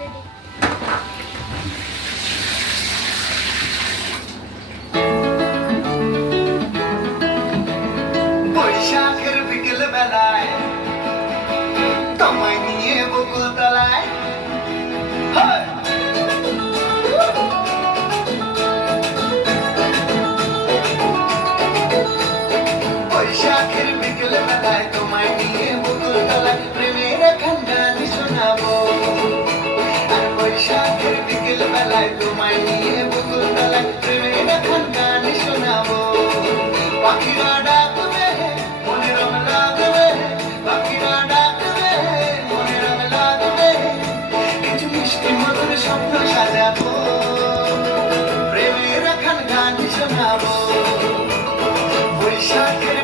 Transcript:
Ready. বৈশাখের বিকেল বেলায় তোমায় নিয়ে বকুল তলায় বৈশাখের বিকেল বেলায় তোমায় নিয়ে বকুল তলায় প্রেমের একখান গান শোনাবো। আর বৈশাখের বিকেল বেলায় তোমায় নিয়ে বকুল তলায় প্রেমের একখান গান শোনাবো। পাখিরা ডাকবে মনে রং লাগবে, পাখিরা ডাকবে মনে রং লাগবে, কিছু মিষ্টি মধুর স্বপ্ন সাজাবো, প্রেমের একখান গান শোনাবো। বৈশাখের